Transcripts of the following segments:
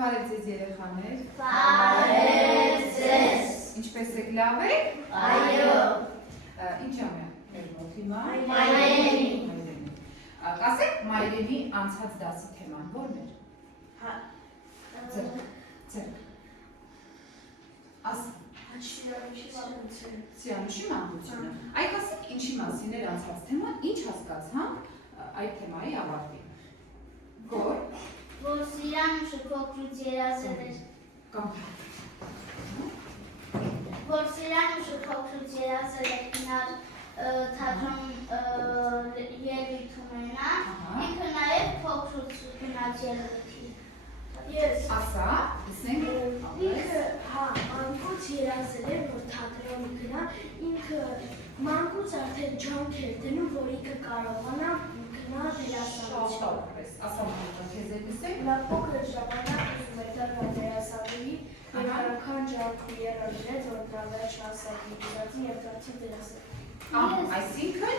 Բարև ձեզ երեխաներ։ Բարև ձեզ։ Ինչպես եք, լավ եք։ Այո։ Ինչ ամ է մեր մոտ հիմա։ Մայրենի։ Կասեք մայրենի անցած դասի թեման ո՞րն էր։ Ձեր։ Ասա։ Սիանուշի մանկությունը։ Այդ ասեք ինչի մասին էր անցած թեման, ինչ հասկացանք այդ թեմայի ավարտին։ Որ Սիրանուշը փոքրուց երազել էր։ Որ Սիրանուշը փոքրուց երազել էր գնալ թատրոն ելույթ ունենա, ինքը նաև փոքրուց գնաց ելույթի։ Ես ասա, լսենք։ ինքը մանկուց երազել էր, որ թատրոն գնա, ինքը մանկուց արդեն ջանք էր դնում, որ ինքը կարողանա գնա դերասանություն։ Ասա մանկան, քեզ է լսենք։ Նա փոքր ժամանակ ուզում էր դառնալ դերասանուհի, եւ այնքան ջանք ու երազեց, որ նա վերջ հասակի գնացի եւ դարձավ դերասան։ Այսինքն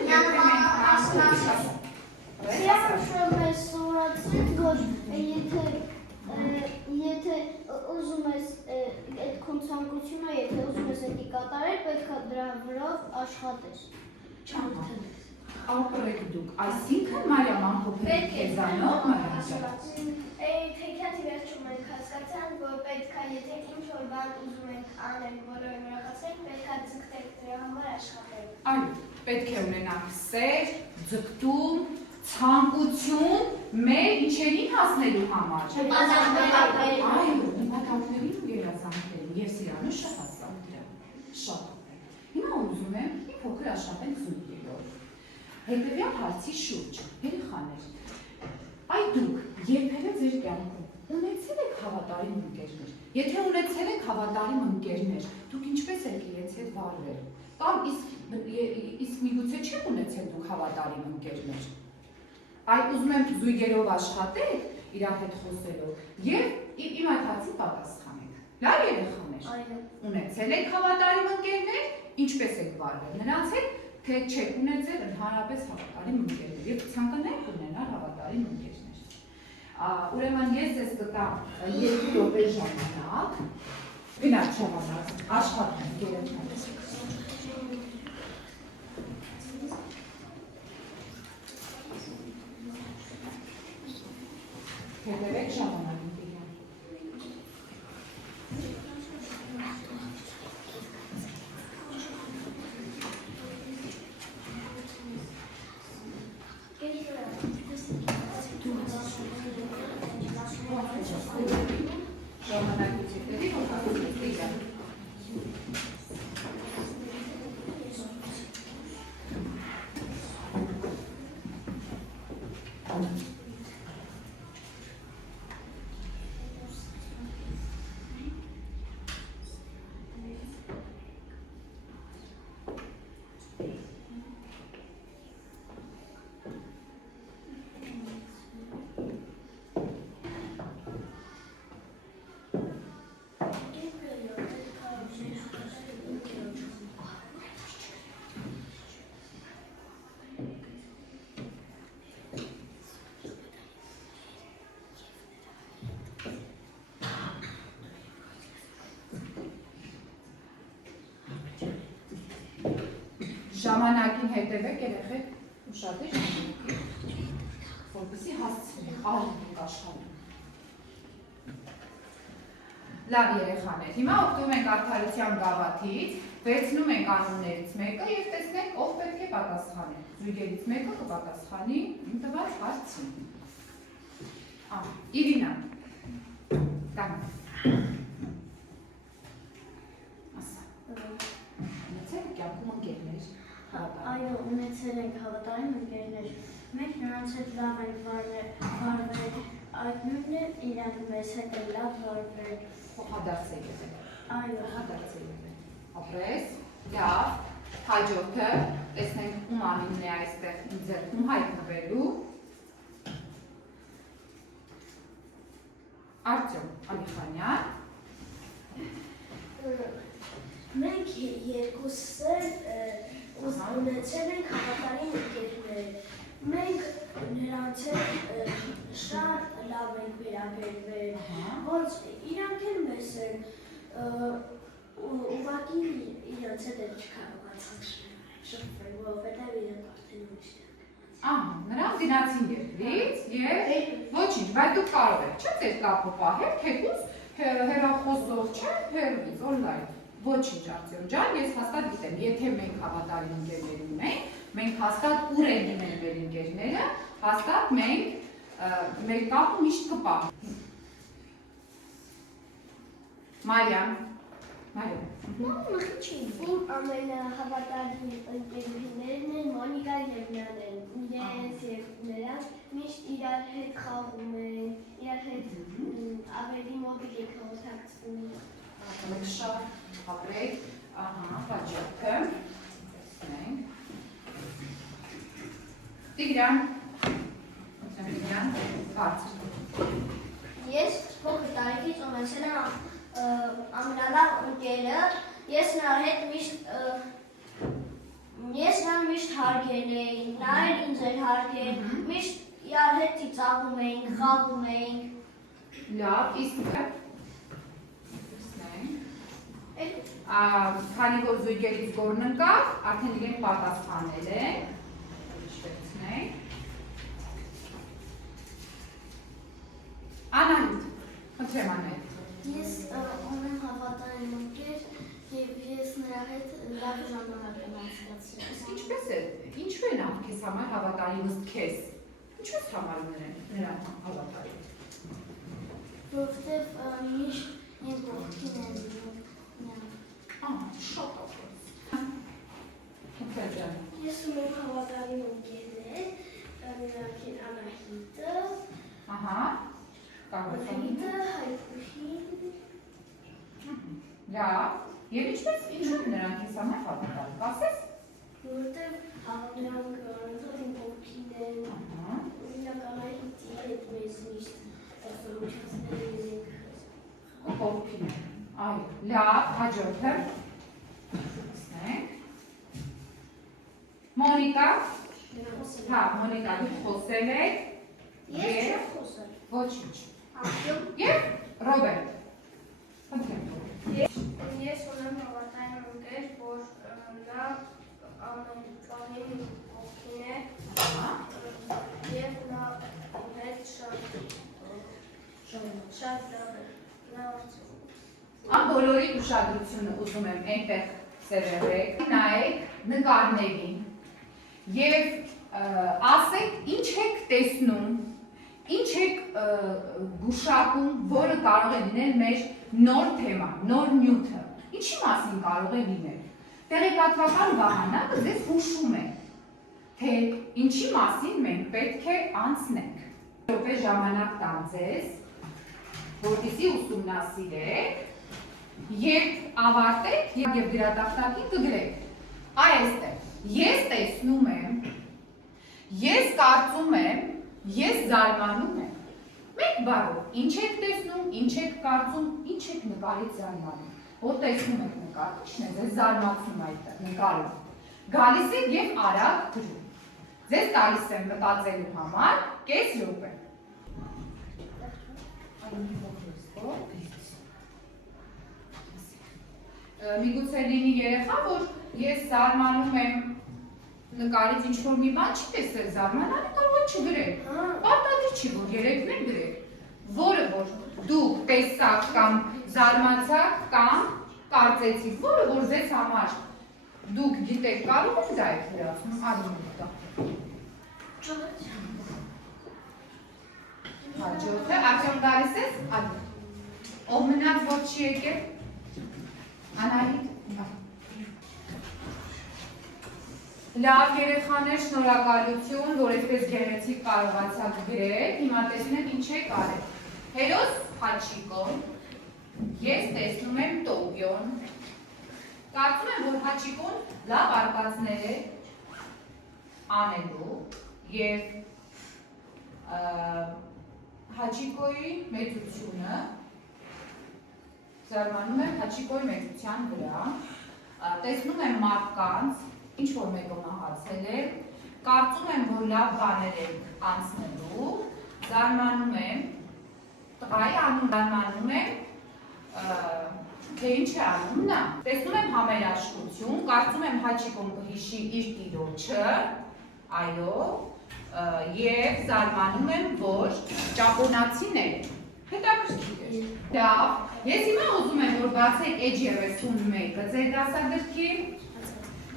Սիրանուշը մեզ սովորացրեց, որ եթե ուզում ես այդ քո ցանկությունը, եթե ուզում ես դա կատարել, պետք է դրա վրա աշխատես։ Ապրեք դուք, այսինքն Մարիաման փոքրիկ քեզանով Թեքիաթի վերջում ենք հասկացանք, որ պետք է, եթե ինչ-որ բան ուզում ենք անենք, որը ուրախացնենք, պետք է ձգտենք դրա համար աշխատել։ Այո, պետք է ունենանք սեր, ձգտում, ցանկություն մեր ինչերին հասնելու համար։ Այո, նպատակներին ու երազանքներին, եւ Սիրանուշը հասավ դրան։ Շատ ωραία։ Հիմա ուզում եմ մի փոքր աշխատենք զույգերով։ Հետևյալ հարցի շուրջ, երեխաներ, այ դուք երբևէ ձեր կյանքում ունեցել եք հավատարիմ ընկերներ։ Եթե ունեցել եք հավատարիմ ընկերներ, դուք ինչպես եք իրենց հետ վարվել։ Կամ իսկ միգուցե չեք ունեցել դուք հավատարիմ ընկերներ։ Այ ուզում եմ զույգերով աշխատեք, իրար հետ խոսելով, եւ իմ այդ հարցին պատասխանեք։ Լավ երեխաներ։ Ունեցել եք հավատարիմ ընկերներ, ինչպես եք վարվել։ Նրանց հետ թե չեք ունեցել ընդհանրապես հավատարիմ ընկերներ եւ ցանկանայիք ունենալ հավատարիմ ընկերներ։ Ուրեմն ես ձեզ կտամ 2 րոպե ժամանակ, գնաց ժամանակ, աշխատենք երեխաներ։ Հետևեք ժամանակին տիրան։ Ժամանակից հետևի, որ հասնեք տիրան։ Ժամանակին հետևեք երեխեք ուշադիր ժամանակին, որպեսզի հասցնեք, արժեք աշխատում։ Լավ երեխաներ, հիմա օգտվում ենք արդարության գավաթից, վերցնում ենք անուններից մեկը եւ տեսնենք ով պետք է պատասխանի։ Զույգերից մեկը կպատասխանի իմ տված հարցին։ Իրինա, տան։ Ասա։ Ունեցել եք կյանքում ընկերներ։ Այո, ունեցել ենք հավատարիմ ընկերներ։ Մենք նրանց հետ լավ ենք վարվել, այդ նույնն է իրանք մեզ հետ էլ լավ վարվել։ Փոխադարձ է եղել։ Այո, Փոխադարձ է եղել։ Ապրես, լավ, հաջորդը, տեսնենք ում անունն է այստեղ իմ ձեռքում հայտնվելու։ Արտյոմ Ալիխանյան։ Մենք երկուսս ունեցել ենք հավատարիմ ընկերներ, Մենք նրանց հետ շատ լավ ենք վերաբերվել, ոնց իրանք էլ մեզ են ուղղակի իրանց հետ էլ չկարողացանք շփվել, որովհետև իրանք արդեն ուրիշ են։ Ահա, նրանք գնացին երկրից եւ ոչինչ, բայց դուք կարող եք, չէ՞, ձեր կապը պահել, թեկուզ հեռախոսով, չէ՞, հեռվից, օնլայն։ Ոչինչ, Արտյոմ ջան, ես հաստատ գիտեմ, եթե մենք հավատարիմ ընկերներ ունենք, մենք հաստատ ուր են լինեն մեր ընկերները, հաստատ մենք մեր կապը միշտ կպահենք։ Մարիամ, Իմ ամենահավատարիմ ընկերուհիներն են Մոնիկան և Նանեն, իրենց և նրանք միշտ իրար հետ խաղում են, իրար հետ ավելի մոբիլ եք հաղորդակցվում։ Ալեք շատ ապրեք, վաճակը, տեսնենք։ Տիգրան, բարձր։ Ես փոքր տարիքից ունեցել եմ ամենալավ ընկերը, ես նրան միշտ հարգել էի, նա էլ ինձ էր հարգել, միշտ իրար հետ ծիծաղում էինք, խաղում էինք։ Լավ, իսկ քանի որ զույգերից գորն ընկավ, արդեն իրենք պատասխանել են, շտեցնենք։ Անահիտ, խնդրեմ Անահիտ։ Ես ունեմ հավատարիմ ընկեր և ես նրա հետ լավ ժամանակ եմ անցկացրել։ Իսկ ինչպես է, ինչու են ավ քեզ համար հավատարիմ ըստ քեզ, ինչու ես համարում նրան հավատարիմ։ Որովհետև միշտ ինձ ողքին են լինում։ Շատ ապրես։ Ես ունեմ հավատարիմ ընկերներ, նրանք են Անահիտը, Հայկուհին։ Լավ, և ինչու են նրանք քեզ համար հավատարիմ, կասես։ Որովհետև նրանք իմ ողքին են, օրինակ Անահիտի հետ մեզ միշտ խորհրդացնել ենք։ Ողքին են, այո, լավ, հաջորդը։ Մոնիկա, Մոնիկա, դուք խոսել եք։ Ես չեմ խոսել։ Ոչինչ։ Արտյոմ։ Եվ Ռոբերտ։ Ես ունեմ հավատարիմ ընկեր, որ նա ամենապահին ողքին է և նա իմ հետ շատ լավ է, նա արձում։ Բոլորի ուշադրությունը ուզում եմ այնտեղ սևեռեք, նայեք նկարներին և ասեք ինչ եք տեսնում, ինչ եք գուշակում, որը կարող է լինել մեր նոր թեմա, նոր նյութը, ինչի մասին կարող է լինել։ Տեղեկատվական վահանակը ձեզ հուշում է, թե ինչի մասին մենք պետք է անցնենք։ Րոպե ժամանակ տամ ձեզ, որպեսզի ուսումնասիրեք և ավարտեք և գրատախտակին կգրեք։ Այստեղ ես տեսնում եմ, ես կարծում եմ, ես զարմանում եմ։ Մեկ բառով ինչ եք տեսնում, ինչ եք կարծում, ինչ եք նկարից զարմանում։ Որ տեսնում եք նկարը, ինչն է ձեզ զարմացնում այդտեղ նկարում։ Գալիս եք և արագ գրում։ Ձեզ տալիս եմ մտածելու համար կես րոպե։ Միգուցե լինի երեխա, որ ես զարմանում եմ նկարից ինչ-որ մի բան չի տեսել զարմանալի, կարող է չգրել։ Պարտադիր չի, որ երեքն էլ գրեք, որը որ դուք տեսաք կամ զարմացաք կամ կարծեցիք, որը որ ձեզ համար դուք գիտեք, կարող եք դա եք հրացնում, արիմուտա։ Հաջորդը, Արտյոմ գալիս ես, ով մնաց որ չի եկել, Անահիտ, լավ երեխաներ, շնորհակալություն, որ այսպես գեղեցիկ կարողացաք գրել, հիմա տեսնենք ինչ եք արել։ Հերոս Հաչիկոն, ես տեսնում եմ Տոկիոն, կարծում եմ, որ Հաչիկոն լավ արկածներ է անելու և Հաչիկոյի մեծությունը, զարմանում եմ Հաչիկոյի մեծության վրա, տեսնում եմ մարդկանց, ինչ որ մեկը մահացել է, կարծում եմ, որ լավ բաներ եք անցնելու, զարմանում եմ, տղայի անում զարմանում եմ, թե ինչ է անում նա։ Տեսնում եմ համերաշխություն, կարծում եմ Հաչիկոն կհիշի իր տիրոջը, այո, և զարմանում եմ, որ ճապոնացին է, հետաքրքիր է։ Լավ, ես հիմա ուզում եմ, որ բացեք էջ 31-ը ձեր դասագրքի։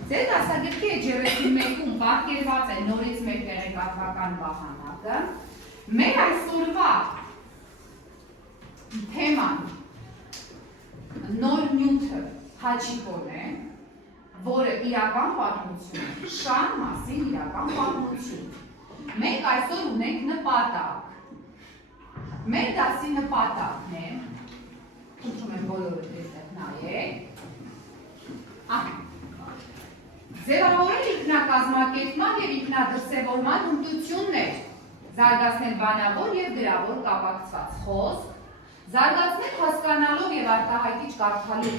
Ձեր դասագրքի էջ 31-ում պատկերված է նորից մեր տեղեկատվական վահանակը։ Մեր այսօրվա թեման նոր նյութը Հաչիկոն է, որը իրական պատմություն, շան մասին իրական պատմություն։ Մենք այսօր ունենք նպատակ։ Մեր դասի նպատակն է, խնդրում եմ բոլորը դեպտեղ նայեք, ձևավորել ինքնակազմակերպման և ինքնադրսևորման հմտություններ, զարգացնել բանավոր և գրավոր կապակցված խոսք, զարգացնել հասկանալով և արտահայտիչ կարդալու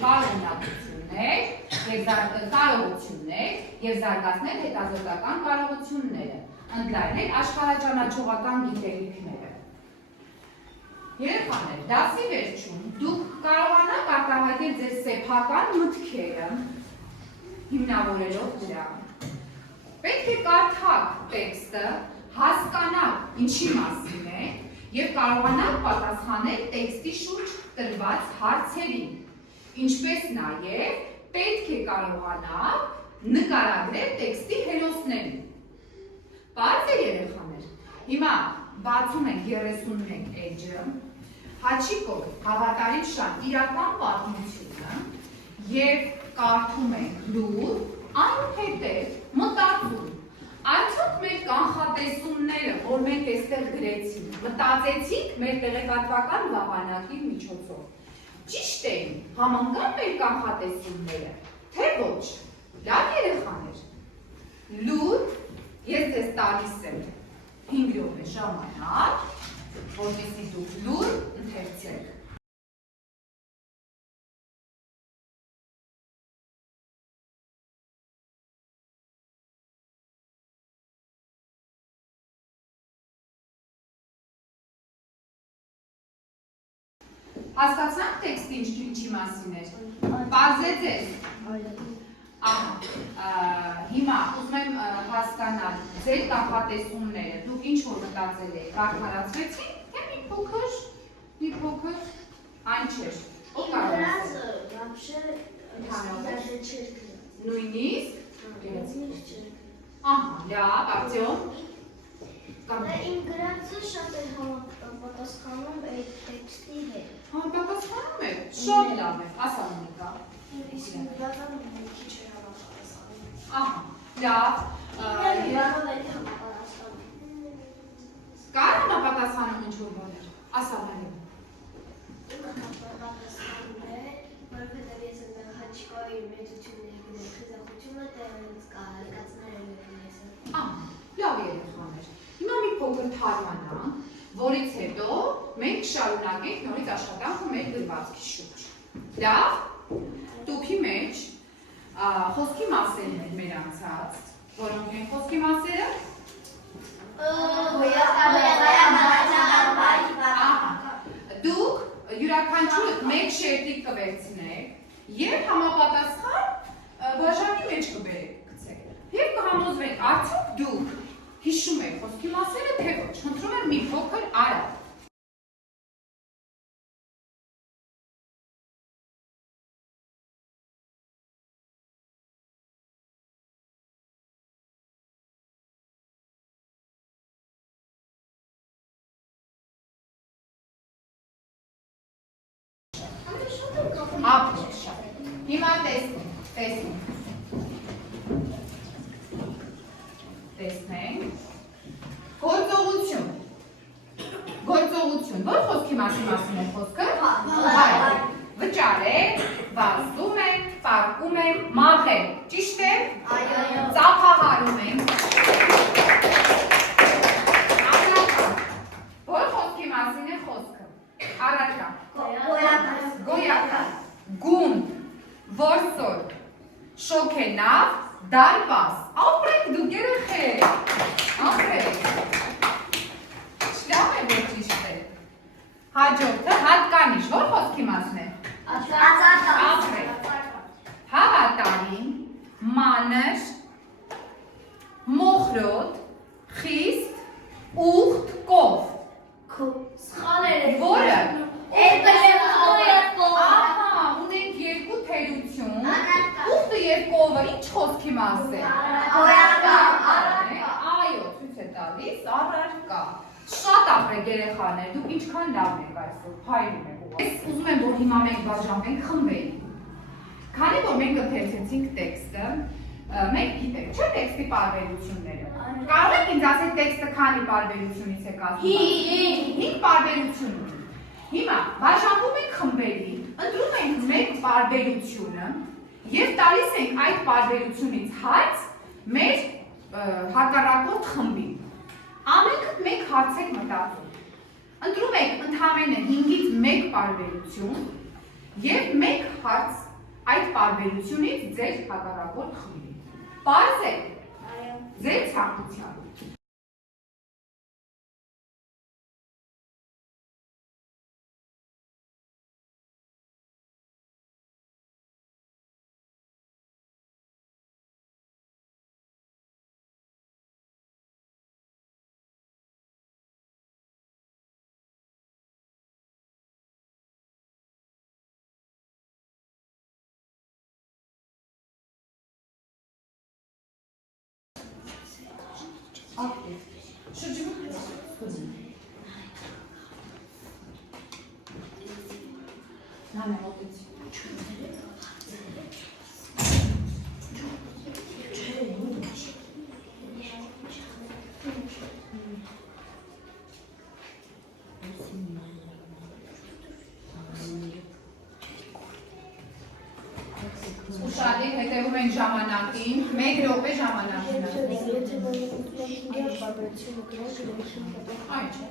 կարողություններ և զարգացնել հետազոտական կարողությունները, ընդլայնել աշխարհաճանաչողական գիտելիքները։ Երեխաներ, դասի վերջում դուք կարողանաք արտահայտել ձեր սեփական մտքերը հիմնավորելով դրան։ Պետք է կարդաք տեքստը, հասկանաք ինչի մասին է և կարողանաք պատասխանել տեքստի շուրջ տրված հարցերին, ինչպես նաև պետք է կարողանաք նկարագրել տեքստի հերոսներին։ Պարզ է երեխաներ, հիմա բացում ենք 31 էջը, Հաչիկոն հավատարիմ շան իրական պատմությունը և կարդում ենք լուր, այնուհետև մտածում։ Արդյոք մեր կանխատեսումները, որ մենք այստեղ գրեցինք, մտածեցինք մեր տեղեկատվական վահանակի միջոցով։ Ճիշտ էին, համընկան մեր կանխատեսումները, թե ոչ։ Լավ երեխաներ։ Լուր, ես ձեզ տալիս եմ 5 րոպե ժամանակ, որպեսզի դուք լուր ընթերցեք։ Հասկացանք տեքստը ինչի մասին էր։ Պարզեց ես։ Հիմա ուզում եմ հասկանալ ձեր կանխատեսումները, դուք ինչ որ մտածել եք, կարդարացվեցին, թե մի փոքր, այն չէր։ Նույնիսկ։ Լավ, Արտյոմ։ Իմ գրածը շատ է համապատասխանում այդ տեքստի հետ։ Համապատասխանում է, շատ լավ է, ասա Մոնիկա։ Իսկ իմ գրածը մի քիչ է համապատասխանում։ Լավ։ Իրական էլի համապատասխանում։ Կար համապատասխանում ինչ-որ բաներ, ասա Մոնիկա։ Իմը համապատասխանում է, որովհետև ես այնտեղ Հաչիկոյի մեծությունների գնել խիզախությունը տեղից կարեկացնել ես։ Լավ երեխաներ, հիմա մի փոքր թարմանանք, որից հետո մենք շարունակենք նորից աշխատանքը մեր գրվածքի շուրջ։ Լավ, տուփի մեջ խոսքի մասերն են մեր անցած, որոնք են խոսքի մասերը։ Դուք յուրաքանչյուրը մեկ շերտիկ կվերցնեք և համապատասխան բաժանի մեջ կգցեք։ Եվ կհամոզվենք, արդյոք դուք հիշում եք խոսքի մասերը, թե ոչ, խնդրում եմ մի փոքր արագ։ Հիմա տեսնենք, գործողություն, ո՞ր խոսքի մասին է խոսքը, վճարել, վազում ենք, պարկում ենք, մաղել, ճիշտ է, ծափահարում ենք, ո՞ր խոսքի մասին է խոսքը, առաջա, գոյական, գունդ, որսոր, շոգենավ, Դարպաս։ Ապրեք դուք երեխեք։ Ապրեք։ Լավ է որ ճիշտ է։ Հաջորդը հատկանիշ, որ խոսքի մասն է։ Ապրեք։ Հավատարիմ, մանր, մոխրոտ, խիստ, ուխտ, կով։ Որը։ Ահա, ունենք երկու թերություն։ Ուխտը և կովը ինչ խոսքի մաս է։ Այո, ցույց է տալիս առարկա։ Շատ ապրեք երեխաներ, դուք ինչքան լավն եք այսօր, փայլում եք։ Ես ուզում եմ, որ հիմա մենք բաժանվենք խմբերի։ Քանի որ մենք ընթերցեցինք տեքստը, մենք գիտենք, չէ՞ տեքստի պարբերությունները։ Կարող եք ինձ ասել տեքստը քանի պարբերությունից է կազմված։ 5 պարբերություն ունի։ Հիմա բաժանվում ենք խմբերի, ընտրում ենք մեկ պարբերությունը և տալիս ենք այդ պարբերությունից հարց մեր հակառակորդ խմբին։ Ամենքդ մեկ հարց եք մտածում։ Ընտրում եք ընդամենը 5-ից 1 պարբերություն և մեկ հարց այդ պարբերությունից ձեր հակառակորդ խմբին։ Պարզ է ձեր ցանկությամբ։ Ուշադիր հետևում ենք ժամանակին, 1 րոպե ժամանակին։ Այն չէ։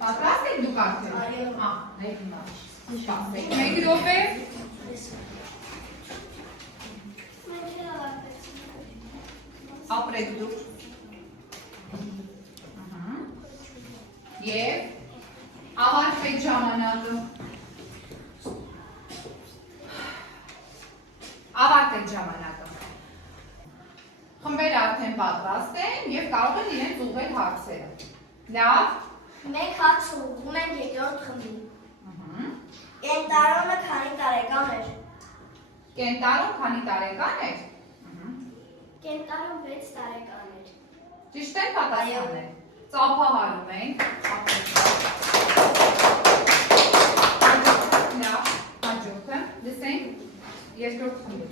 Պատրաստ եք դուք արդեն։ Ներքնա։ Սպասեք 1 րոպե։ Ապրեք դուք։ Եվ ավարտվեք ժամանակը։ Ավարտեք ժամանակը։ Խմբերը արդեն պատրաստ են և կարող են իրենց ուղղել հարցերը։ Լավ։ Մենք հարց ուղղում ենք երկրորդ խմբին։ Կենտարոնը քանի տարեկան էր։ Կենտարոն քանի տարեկան էր։ Կենտարոն 6 տարեկան էր։ Ճիշտ է պատասխանը։ Ծափահարում ենք։ Լավ, հաջորդը, լսենք երկրորդ խմբը։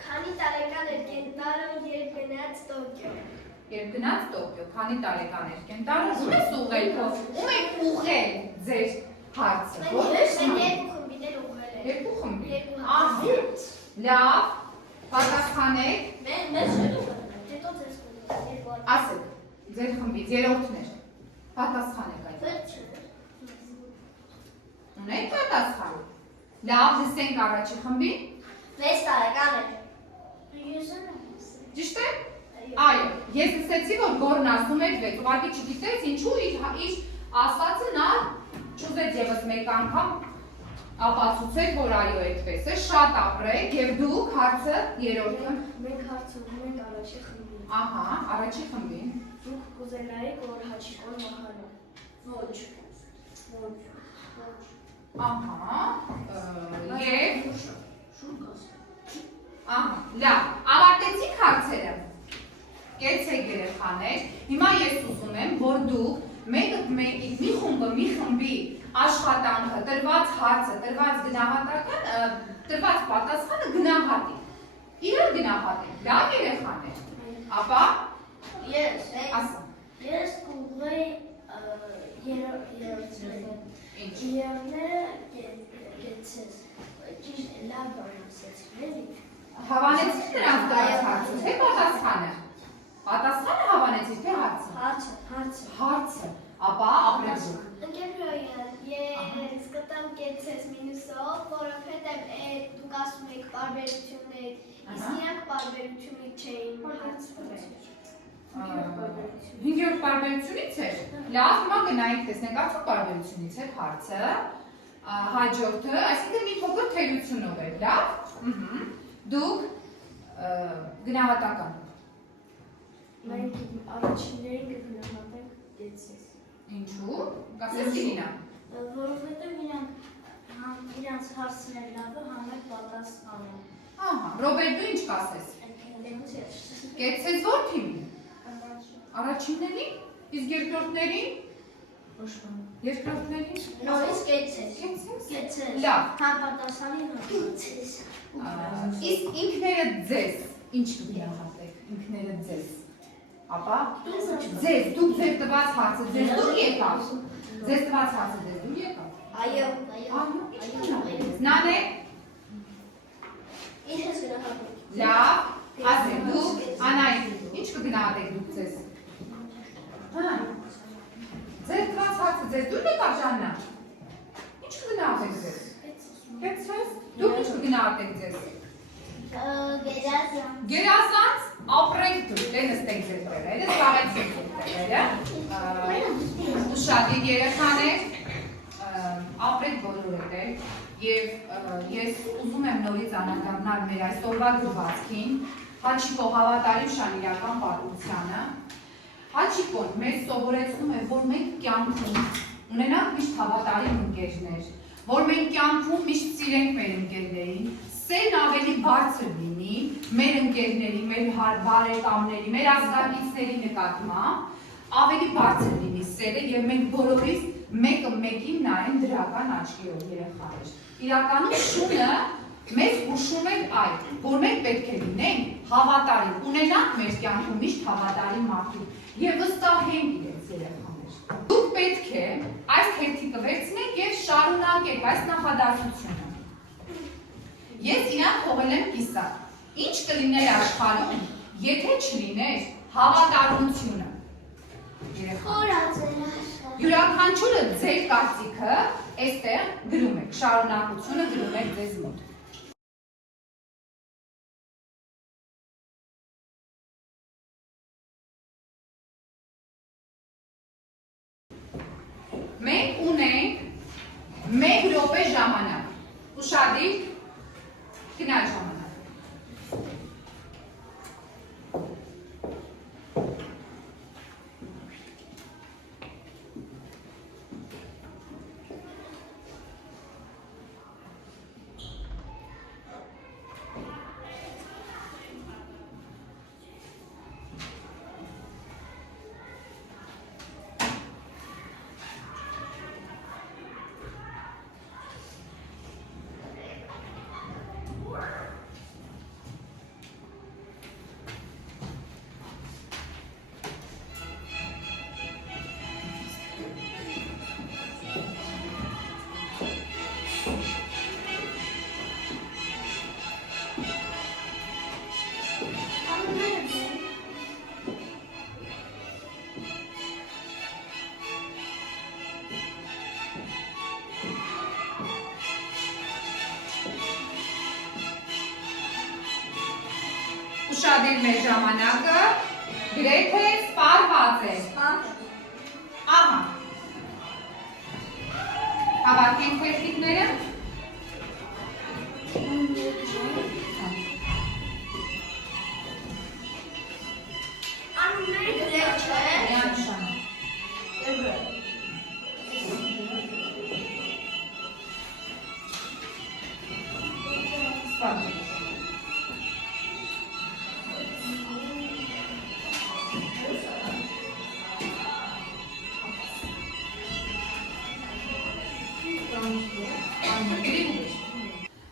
Քանի տարեկան էր կենտարոն, երբ գնաց Տոկիո։ Երբ գնաց Տոկիո, քանի տարեկան էր կենտարոն, ում ես ուղղել քո, ում եք ուղղել ձեր հարցը։ Մենք երկու խմբիներ ուղղել ենք։ Երկու խմբի։ Ահա։ Լավ, պատասխանեք։ Մեզ չէ ուղղել։ Հետո ձեզ խմբի։ Ասեք, ձեր խմբից երրորդն էր։ Պատասխանեք այդ։ Ունեք պատասխան։ Լավ, լսենք առաջի խմբին։ 6 տարեկան էր։ Ճիշտ է։ Այո, ես լսեցի, որ Գորն ասում էր 6, ուղղակի չգիտեց ինչու իր ասածը նա չուզեց ևս մեկ անգամ ապացուցել, որ այո այդպես է, շատ ապրեք և դուք հարցը երրորդը։ Մենք հարց ուղղում ենք առաջի խմբին։ Ահա, առաջի խմբին։ Դուք կուզենայիք, որ Հաչիկոն մահանա։ Ոչ։ Ահա, և ահա, լավ, ավարտեցիք հարցերը։ Կեցեք երեխաներ, հիմա ես ուզում եմ, որ դուք մեկը մեկից մի խումբը մի խմբի աշխատանքը, տրված հարցը, տրված գնահատական, տրված պատասխանը գնահատի։ Իրար գնահատեք, լավ երեխաներ։ Ապա Ես կուղղեի երրորդները գեցես, ճիշտ լավ բանասեցին, էլի։ Հավանեցիք նրանց դրած հարցը, թե պատասխանը։ Պատասխանը հավանեցիք, թե հարցը։ Հարցը։ Հարցը, ապա ապրեք դուք։ Ընկերուհի, ես գտամ կեցես մինուսով, որովհետև դուք ասում եք պարբերություններ, իսկ իրանք պարբերությունից չէին հարցրել։ 5-րդ պարբերությունից էր։ Լավ, հիմա գնայինք տեսնենք, արդյոք պարբերությունից էր հարցը։ Հաջորդը, այսինքն մի փոքր թերությունով էր, լավ։ Դուք գնահատական։ Մենք առաջիններին կգնահատենք կեցես։ Ինչու՞։ Կասես Կիրինա։ Որովհետև իրանց հարցներ լավը համեղ պատասխանը։ Ահա, Ռոբերտ դու ինչ կասես։ Կեցես ո՞ր թիմին։ Առաջիններին, իսկ երկրորդներին։ Երկրորդներին։ Նորից կեցես։ Կեցես։ Լավ։ Համապատասխանի կեցես։ Իսկ ինքներդ ձեզ ինչ կգնահատեք, ինքներդ ձեզ։ Ապա ձեզ, դուք ձեր տված հարցը ձեզ դուր եկավ։ Ձեզ տված հարցը ձեզ դուր եկավ։ Այո, Ինչ կգնահատեք։ Նանե։ ինչ ես գնահատում։ Լավ, ասեք դուք, Անային, ինչ կգնահատեք դուք ձեզ։ Ձեր տված հարցը ձեզ դուր եկավ Ժաննա։ Ինչ կգնահատեք ձեզ։ Կեցես։ Դուք ինչ կգնահատեք ձեզ։ Գերազանց ապրենք դուք, դե նստեք ձեր տեղերը, զբաղեցեք ձեր տեղերը։ Ուշադիր երեխաներ, ապրեք բոլորդ եք և ես ուզում եմ նորից անդրադառնալ մեր այսօրվա գրվածքին, Հաչիկո հավատարիմ շանիրական պատմությանը։ Հաչիկոն մեզ սովորեցնում է, որ մենք կյանքում ունենանք միշտ հավատարիմ ընկերներ, որ մենք կյանքում միշտ սիրենք մեր ընկերներին, սերն ավելի բարձր լինի մեր ընկերների, մեր բարեկամների, մեր ազգակիցների նկատմամբ, ավելի բարձր լինի սերը և մենք բոլորիս մեկը մեկին նայեն դրական աչքերով երեխաներ։ Իրականում շունը մեզ հուշում է այդ, որ մենք պետք է լինենք հավատարիմ, ունենանք մեր կյանքում միշտ հավատարիմ մարդիկ և վստահենք իրենց երեխաներ։ Դուք պետք է այս թերթիկը վերցնեք և շարունակեք այս նախադասությունը։ Ես իրան թողել եմ կիսատ։ Ինչ կլիներ աշխարհում, եթե չլիներ հավատարմությունը։ Յուրաքանչյուրը ձեր կարծիքը այստեղ գրում եք, շարունակությունը գրում եք ձեզ մոտ։ Մենք ունենք 1 րոպե ժամանակ։ Ուշադիր, գնալ ժամանակ։ Ուշադիր մեր ժամանակը գրեթե սպառված է։ Ահա։ Հավաքենք թերթիկները։ Անունները գրել չէ։ Միանշան։ Սպառված։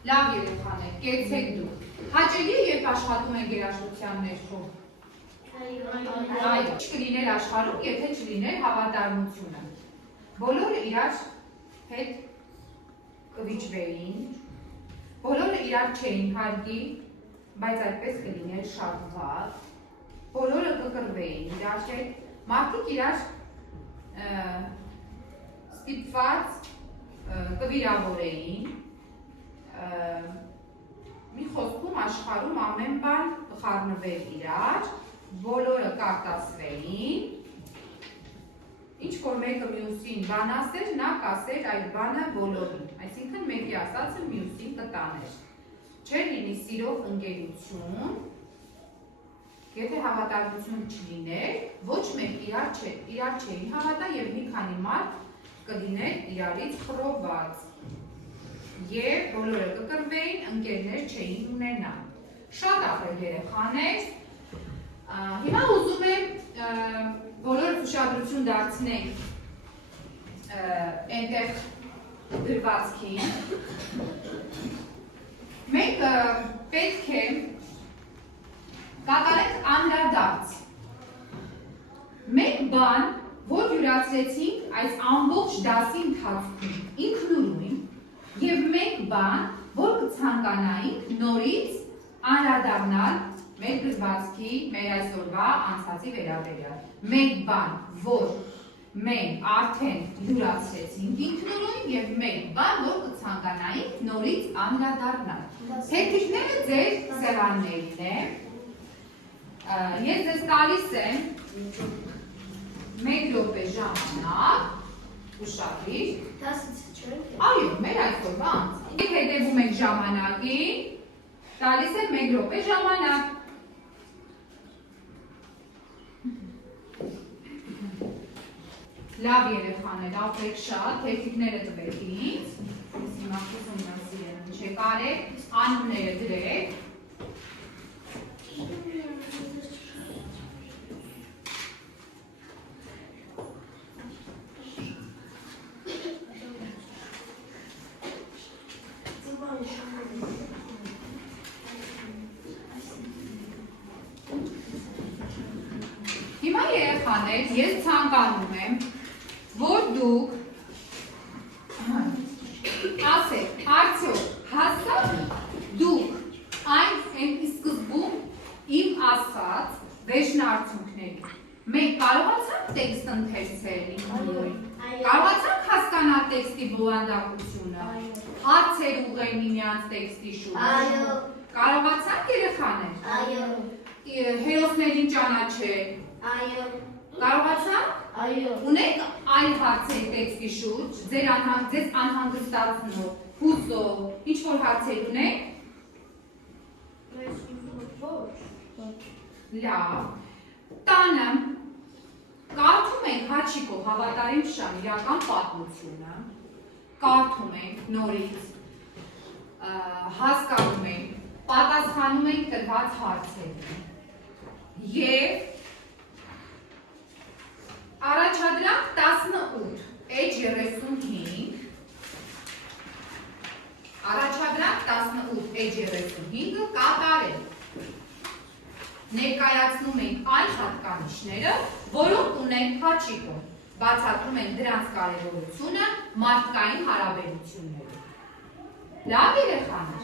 Լավ երեխաներ, կեցեք դուք։ Հաճելի է, երբ աշխատում են երաժշտության ներքո։ Այո, ինչ կլիներ աշխարհում, եթե չլիներ հավատարմությունը։ Բոլորը իրար հետ կվիճվեին, բոլորը իրար չէին հարգի, բայց այդպես կլիներ շատ վատ, բոլորը կկռվեին իրար հետ, մարդիկ իրար ստիպված կվիրավորեին, մի խոսքում աշխարհում ամեն բան կխառնվեր իրար, բոլորը կարտասվեին, ինչ որ մեկը մյուսին բան ասեր, նա կասեր այդ բանը բոլորին, այսինքն մեկի ասածը մյուսին կտաներ։ Չէր լինի սիրող ընկերություն, եթե հավատարմություն չլիներ, ոչ մեկ իրար չէին հավատա եւ մի քանի մարդ կլիներ իրարից խռոված։ Եվ բոլորը կկռվեին, ընկերներ չէին ունենա։ Շատ ախր երեխաներ, հիմա ուզում եմ բոլորս ուշադրություն դարձնենք այնտեղ գրվածքին։ Մենք պետք է կատարենք անդրադարձ։ Մեկ բան, որ յուրացրեցինք այս ամբողջ դասի ընթացքում ինքնուրույն, եւ մեկ բան, որ կցանկանայինք նորից անդրադառնալ մեր գրվածքի, մեր այսօրվա անցածի վերաբերյալ։ Մեկ բան, որ մենք արդեն յուրացրեցինք ինքնուրույն եւ մեկ բան, որ կցանկանայինք նորից անդրադառնալ։ Թեթիկները ձեր սեղաններն են։ Ես ձեզ տալիս եմ 1 րոպե ժամանակ, ուշադրիր։ 10-ից չէ՞։ Այո, մեր այսօրվա անց։ Եվ հետևում եք ժամանակին, տալիս եմ 1 րոպե ժամանակ։ Լավ երեխաներ, ապրեք շատ, թեթիկները տվեք ինձ։ Ես հիմա խուսում եմ սիրեմ, ինչ եք արեք, անունները դրեք։ Հիմա երեխաներ, ես ցանկանում եմ, որ դուք ասեք, արդյոք հասա դուք այն սկզբում իմ ասած վերջնարդյունքների։ Մենք կարողացանք տեքստ ընթերցել ինքնուրույն։ Կարողացանք հասկանալ տեքստի բովանդակությունը, հարցեր ուղղել միմյանց տեքստի շուրջ։ Կարողացանք երեխաներ։ Հերոսներին ճանաչել։ Կարողացանք։ Ունեք այլ հարցեր տեքստի շուրջ, ձեզ անհանգստացնող, հուզող, ինչ որ հարցեր ունեք։ Լավ։ Տանը կարդում ենք Հաչիկով Հավատարիմ Շան իրական պատմությունը, կարդում ենք նորից, հասկանում ենք, պատասխանում ենք տրված հարցերին եւ առաջադրանք 18 էջ 35 առաջադրանք 18 էջ 35-ը կատարել։ Ներկայացնում ենք այն հատկանիշները, որոնք ունենք Հաչիկում, բացատրում ենք դրանց կարևորությունը մարդկային հարաբերություններում։ Լավ երեխաներ։